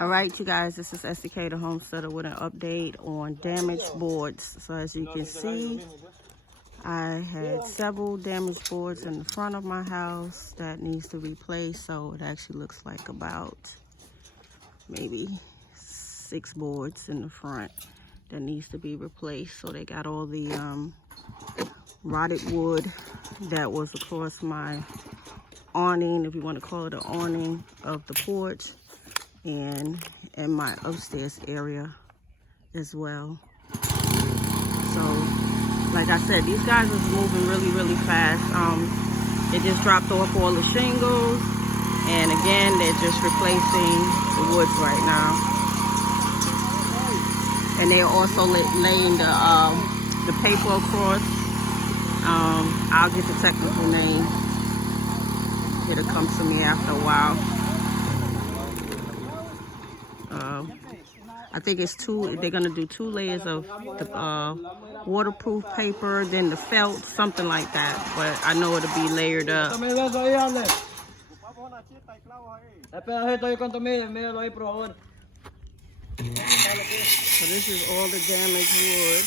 All right, you guys, this is SDK the Homesteader with an update on damaged boards. So as you can see, I had several damaged boards in the front of my house that needs to be replaced. So it actually looks like about maybe 6 boards in the front that needs to be replaced. So they got all the rotted wood that was across my awning, if you want to call it an awning, of the porch, and in my upstairs area as well. So like I said, these guys is moving really fast. They just dropped off all the shingles, and again they're just replacing the woods right now, and they're also laying the paper across. I'll get the technical name. It'll come to me after a while. I think it's they're gonna do 2 layers of the waterproof paper, then the felt, something like that. But I know it'll be layered up. So this is all the damaged wood.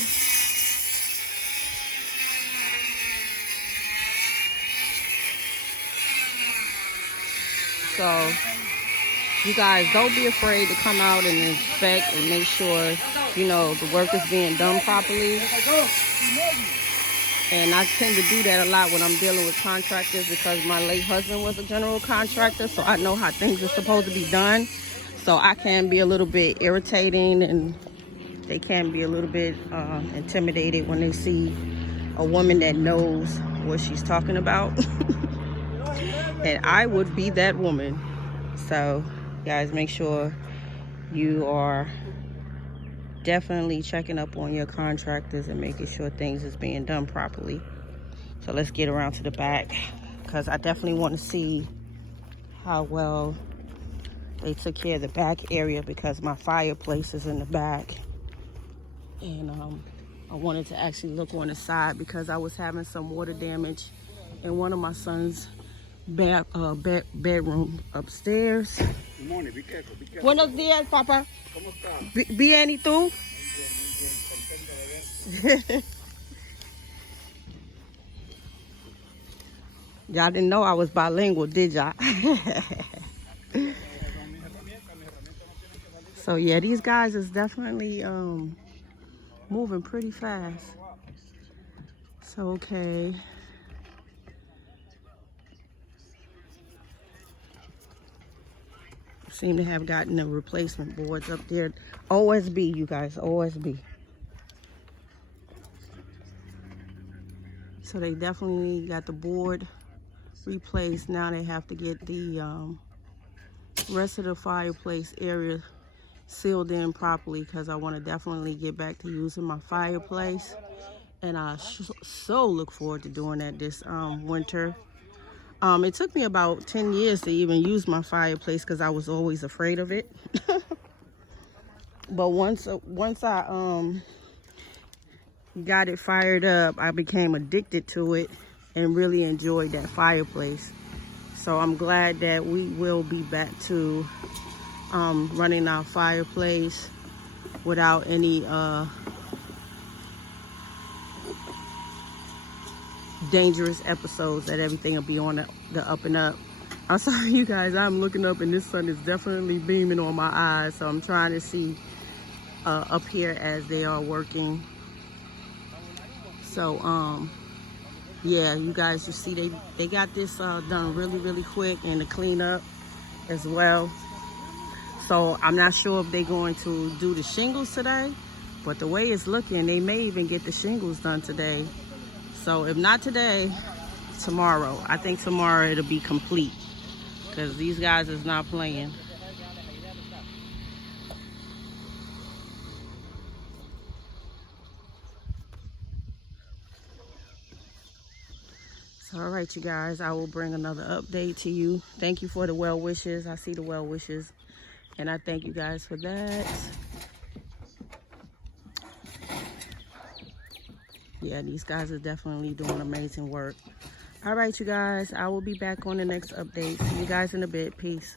So you guys, don't be afraid to come out and inspect and make sure, you know, the work is being done properly. And I tend to do that a lot when I'm dealing with contractors, because my late husband was a general contractor, so I know how things are supposed to be done. So I can be a little bit irritating, and they can be a little bit intimidated when they see a woman that knows what she's talking about. And I would be that woman. So guys, make sure you are definitely checking up on your contractors and making sure things is being done properly. So let's get around to the back, because I definitely want to see how well they took care of the back area, because my fireplace is in the back. And I wanted to actually look on the side, because I was having some water damage in one of my son's bedroom upstairs. Good morning, be careful, be careful. Buenos días, Papa. ¿Cómo está? Bien, ¿y tú? Y'all didn't know I was bilingual, did y'all? So yeah, these guys is definitely moving pretty fast. So okay. Seem to have gotten the replacement boards up there. OSB, you guys, OSB. So they definitely got the board replaced. Now they have to get the rest of the fireplace area sealed in properly, because I want to definitely get back to using my fireplace. And I so look forward to doing that this winter. It took me about 10 years to even use my fireplace, because I was always afraid of it. But once I got it fired up, I became addicted to it and really enjoyed that fireplace. So I'm glad that we will be back to running our fireplace without any dangerous episodes, that everything will be on the up and up. I'm sorry you guys, I'm looking up and this sun is definitely beaming on my eyes, so I'm trying to see up here as they are working. So yeah, you guys, you see they got this done really quick, and to clean up as well. So I'm not sure if they're going to do the shingles today, but the way it's looking, they may even get the shingles done today. So if not today, tomorrow. I think tomorrow it'll be complete, because these guys is not playing. So all right, you guys, I will bring another update to you. Thank you for the well wishes. I see the well wishes, and I thank you guys for that. Yeah, these guys are definitely doing amazing work. All right, you guys, I will be back on the next update. See you guys in a bit. Peace.